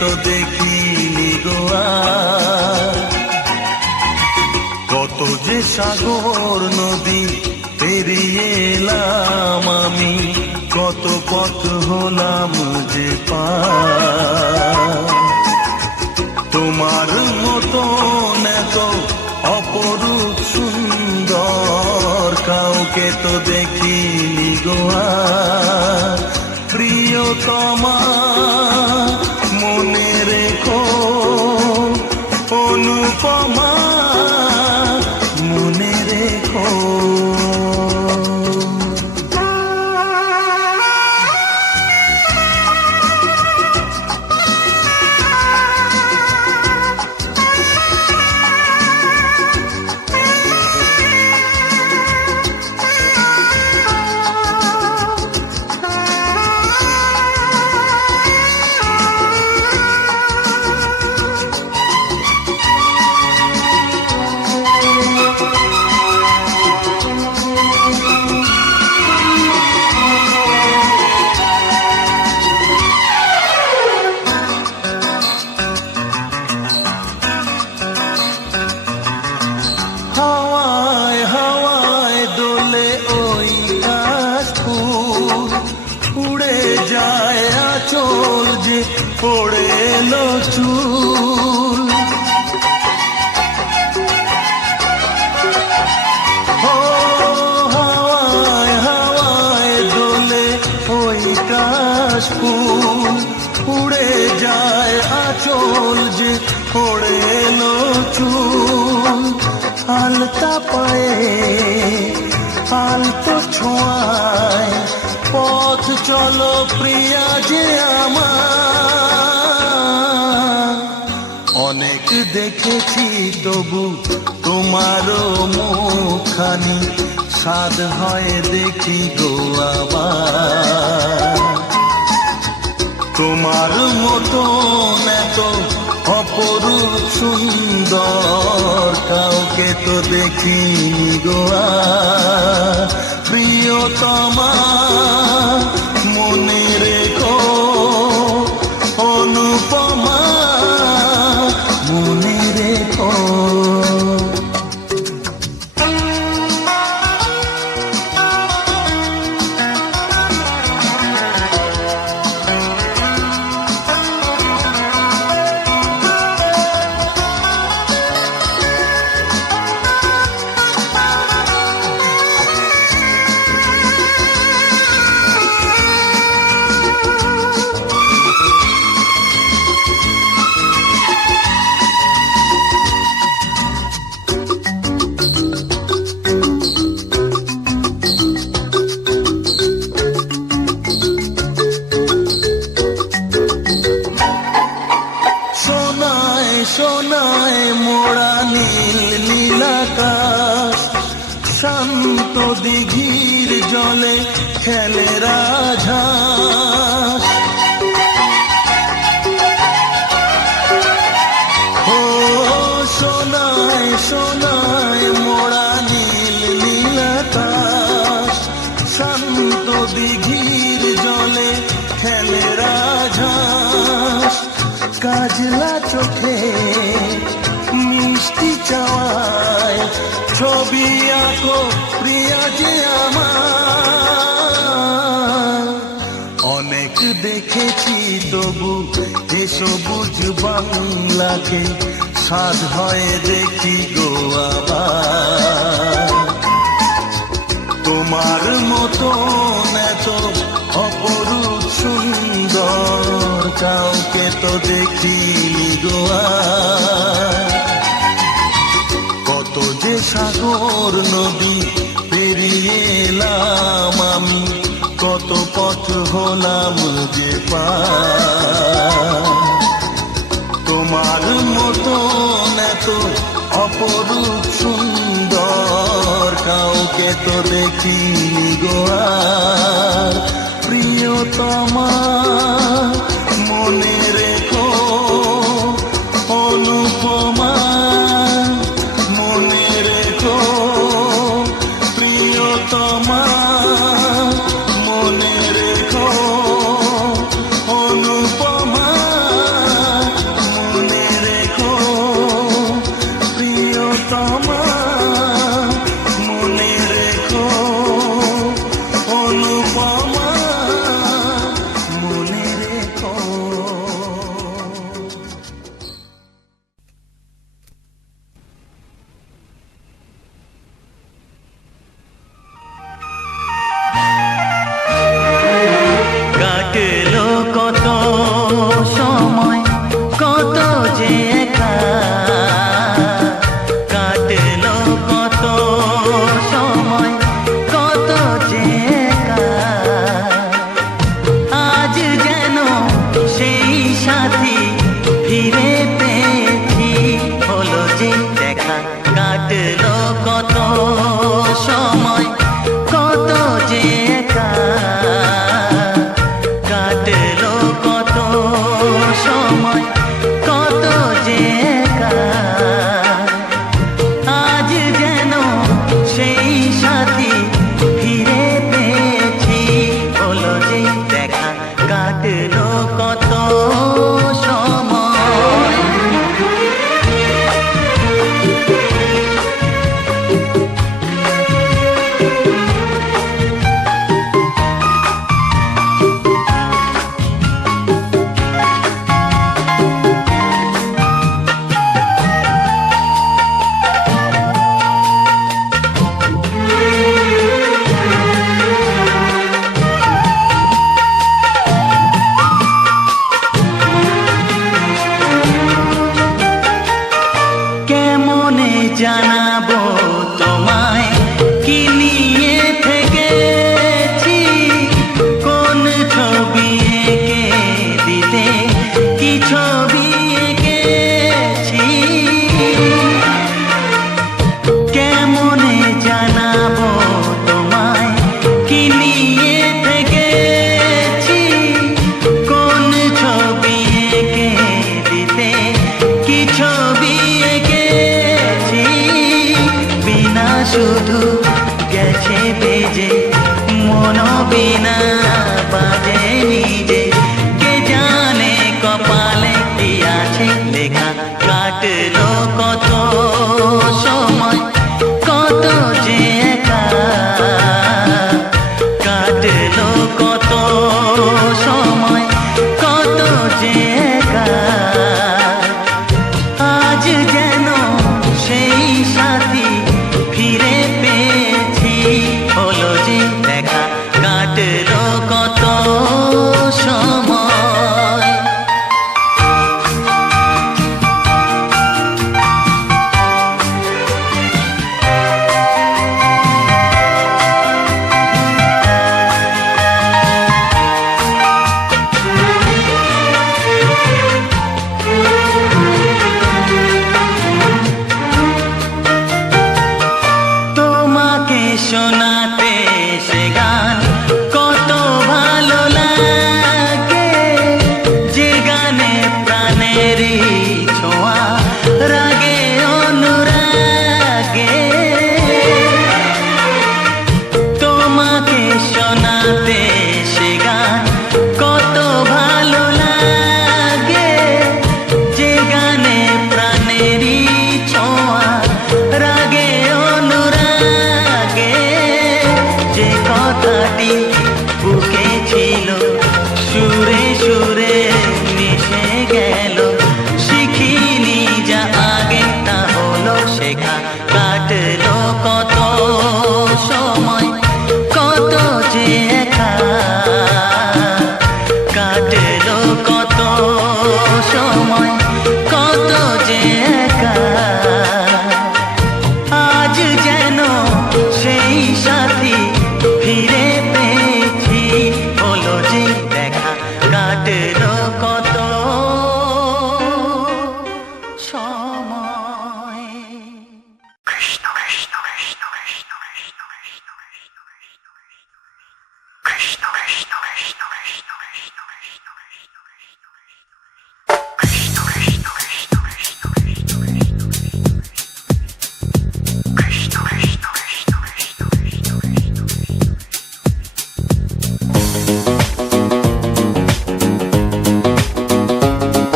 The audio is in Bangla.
তো দেখিনি গো আর। কত যে সাগর নদী পেরিয়ে এলাম আমি, কত পথ হলাম যে পার। তোমার মতন এত অপরূপ সুন্দর কাউকে তো দেখিনি গো আর। প্রিয়তমা মনে রেখো, অনুপমা মনে রেখো। হাওয়ায় হাওয়ায় দোলে ওই কাশফুল, উড়ে যায় আঁচল যে পড়ে এলো চুল। হাওয়ায় হাওয়ায় দোলে ওই কাশফুল, উড়ে যায় আঁচল যে পড়ে এলো চুল। আলতা পায়ে আলতো ছোঁয়ায় পথ চলো প্রিয়া যে আমার। অনেক দেখেছি তবু তোমারও মুখখানি, স্বাদ হয় দেখি গো আবার। তোমার মতন এত অপরূপ সুন্দর কাউকে তো দেখিনি গো আর। প্রিয়তমা মনে রেখো, অনুপমা মনে রেখো। সোনায় মোড়া নীল নীলাকাশ, শান্ত দিঘির জলে খেলে রাজহাঁস। ও সোনায় সোনায় মোড়া নীল নীলাকাশ, শান্ত দিঘির জলে খেলে রাজহাঁস। কাজলা চোখে মিষ্টি চাওয়ায় ছবি আঁকো প্রিয়া যে আমার। অনেক দেখেছি তবু এ সবুজ বাংলাকে, স্বাদ হয় দেখি গো আবার। তোমার মতন এত অপরূপ সুন্দর কাউকে তো দেখিনি গো আর। কত যে সাগর নদী পেরিয়ে এলাম আমি, কত পথ হলাম যে পার। তোমার মতন এত অপরূপ সুন্দর কাউকে তো দেখিনি গো আর। প্রিয়তমা মনে রেখো, অনুপমা মনে রেখো। প্রিয়তমা মনে রেখো, অনুপমা জান